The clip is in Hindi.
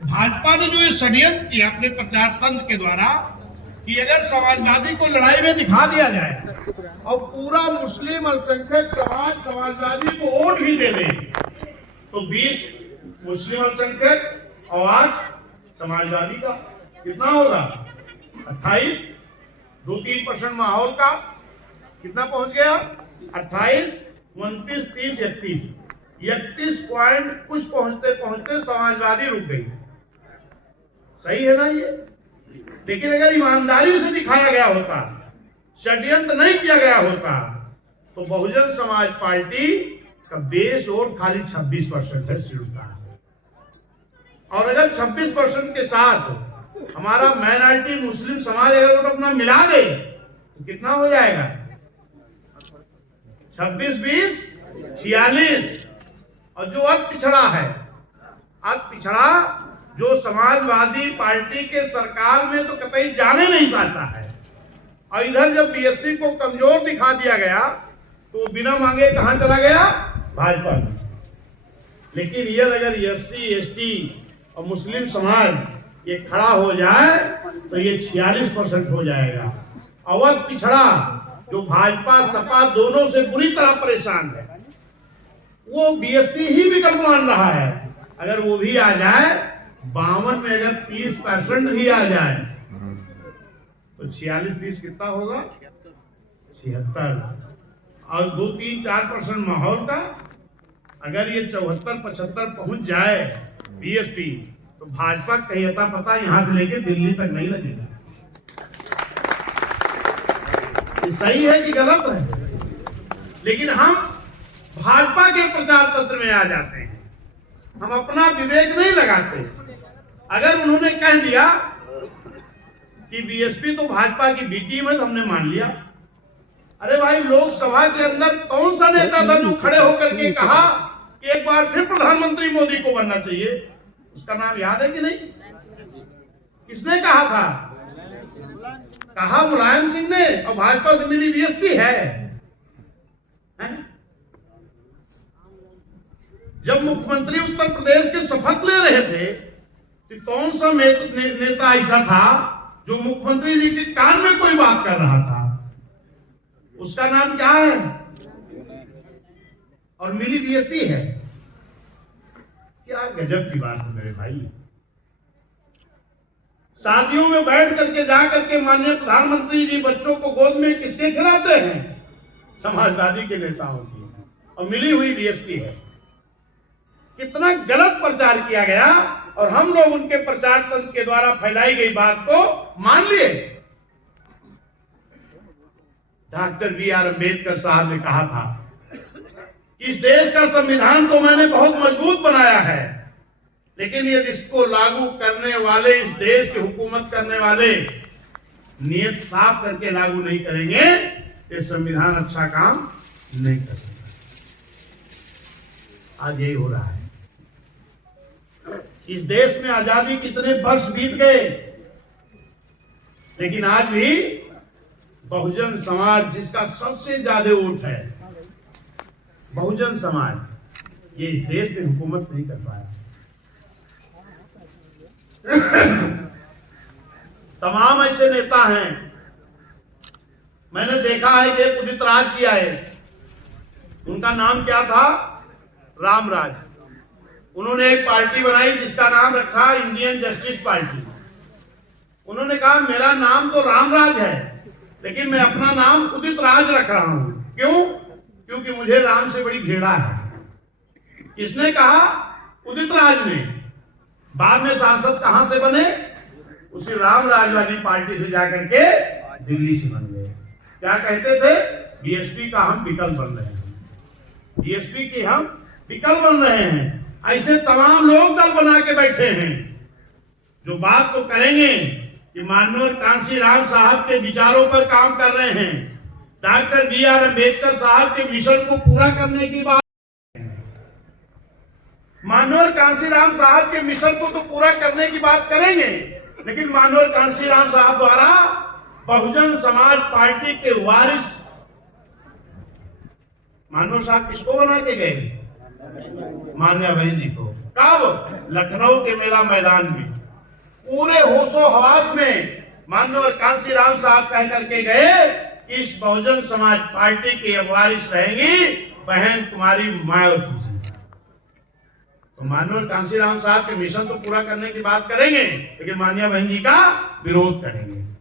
भाजपा ने जो ये षड्यंत्र किया अपने प्रचार तंत्र के द्वारा कि अगर समाजवादी को लड़ाई में दिखा दिया जाए और पूरा मुस्लिम अल्पसंख्यक समाज समाजवादी को वोट भी दे दे तो 20 मुस्लिम अल्पसंख्यक और 8 समाजवादी का कितना होगा 28, 2-3% माहौल का कितना पहुंच गया 28, 29, 30, 31 पॉइंट कुछ पहुंचते पहुंचते समाजवादी रुक गई। सही है ना ये? लेकिन अगर ईमानदारी से दिखाया गया होता, षड्यंत्र नहीं किया गया होता, तो बहुजन समाज पार्टी का बेस वोट खाली 26% है सीट का। और अगर 26% के साथ हमारा माइनॉरिटी मुस्लिम समाज अगर वोट अपना मिला दे तो कितना हो जाएगा 26, 20, 46। और जो अति पिछड़ा है, अति पिछड़ा जो समाजवादी पार्टी के सरकार में तो कतई जाने नहीं चाहता है, और इधर जब बीएसपी को कमजोर दिखा दिया गया तो बिना मांगे कहां चला गया भाजपा में। लेकिन ये अगर एससी एसटी और मुस्लिम समाज ये खड़ा हो जाए तो ये 46% हो जाएगा। अवध पिछड़ा जो भाजपा सपा दोनों से बुरी तरह परेशान है, वो बीएसपी ही विकल्प मान रहा है। अगर वो भी आ जाए 52 में अगर 30% भी आ जाए तो 46-30 कितना होगा 76। और 2-3-4% माहौल का अगर ये 74-75 पहुंच जाए बीएसपी तो भाजपा कहीं अता पता यहां से लेके दिल्ली तक नहीं लगेगा। ये सही है कि गलत है? लेकिन हम भाजपा के प्रचार तंत्र में आ जाते हैं, हम अपना विवेक नहीं लगाते। अगर उन्होंने कह दिया कि बीएसपी तो भाजपा की बी टीम है तो हमने मान लिया। अरे भाई, लोकसभा के अंदर कौन सा नेता था जो खड़े होकर के कहा कि एक बार फिर प्रधानमंत्री मोदी को बनना चाहिए? उसका नाम याद है कि नहीं? किसने कहा था? कहा मुलायम सिंह ने, और भाजपा से मिली बीएसपी है। जब मुख्यमंत्री उत्तर प्रदेश के शपथ ले रहे थे तो कौन सा नेता ऐसा था जो मुख्यमंत्री जी के कान में कोई बात कर रहा था? उसका नाम क्या है? और मिली बीएसपी है। क्या गजब की बात है मेरे भाई। शादियों में बैठ करके जा करके माननीय प्रधानमंत्री जी बच्चों को गोद में किसके खिलाते हैं? समाजवादी के नेताओं की, और मिली हुई बीएसपी है। कितना गलत प्रचार किया गया और हम लोग उनके प्रचार तंत्र के द्वारा फैलाई गई बात को मान लिए। Doctor B R. अम्बेडकर साहब ने कहा था, इस देश का संविधान तो मैंने बहुत मजबूत बनाया है, लेकिन यदि इसको लागू करने वाले, इस देश की हुकूमत करने वाले नियत साफ करके लागू नहीं करेंगे, ये संविधान अच्छा काम नहीं कर सकता। आज यही हो रहा है। इस देश में आजादी कितने वर्ष बीत गए, लेकिन आज भी बहुजन समाज, जिसका सबसे ज्यादा वोट है, बहुजन समाज, ये इस देश में हुकूमत नहीं कर पाया। तमाम ऐसे नेता हैं, मैंने देखा है कि उदित राज जी आए, उनका नाम क्या था? रामराज। उन्होंने एक पार्टी बनाई जिसका नाम रखा इंडियन जस्टिस पार्टी। उन्होंने कहा मेरा नाम तो रामराज है, लेकिन मैं अपना नाम उदित राज रख रहा हूं। क्यों? क्योंकि मुझे राम से बड़ी घृणा है। किसने कहा? उदित राज ने। बाद में सांसद कहां से बने? उसी रामराज वाली पार्टी से जाकर के दिल्ली से बन गए। क्या कहते थे? बीएसपी का हम विकल्प बन रहे हैं, बीएसपी की हम विकल्प बन रहे हैं। ऐसे तमाम लोग दल बना के बैठे हैं जो बात तो करेंगे कि माननीय कांशीराम साहब के विचारों पर काम कर रहे हैं, डॉक्टर बी.आर. अम्बेडकर साहब के मिशन को पूरा करने की बात। माननीय कांशीराम साहब के मिशन को तो पूरा करने की बात करेंगे, लेकिन माननीय कांशीराम साहब द्वारा बहुजन समाज पार्टी के वारिस माननीय साहब किसको बना के गए? मान्या बहन जी को। कब? लखनऊ के मेला मैदान में पूरे होशो हवास में माननीय कांशीराम साहब कह करके गए, इस बहुजन समाज पार्टी की वारिस रहेंगी बहन कुमारी मायावती जी। तो माननीय कांशीराम साहब के मिशन तो पूरा करने की बात करेंगे, लेकिन मान्या बहन जी का विरोध करेंगे।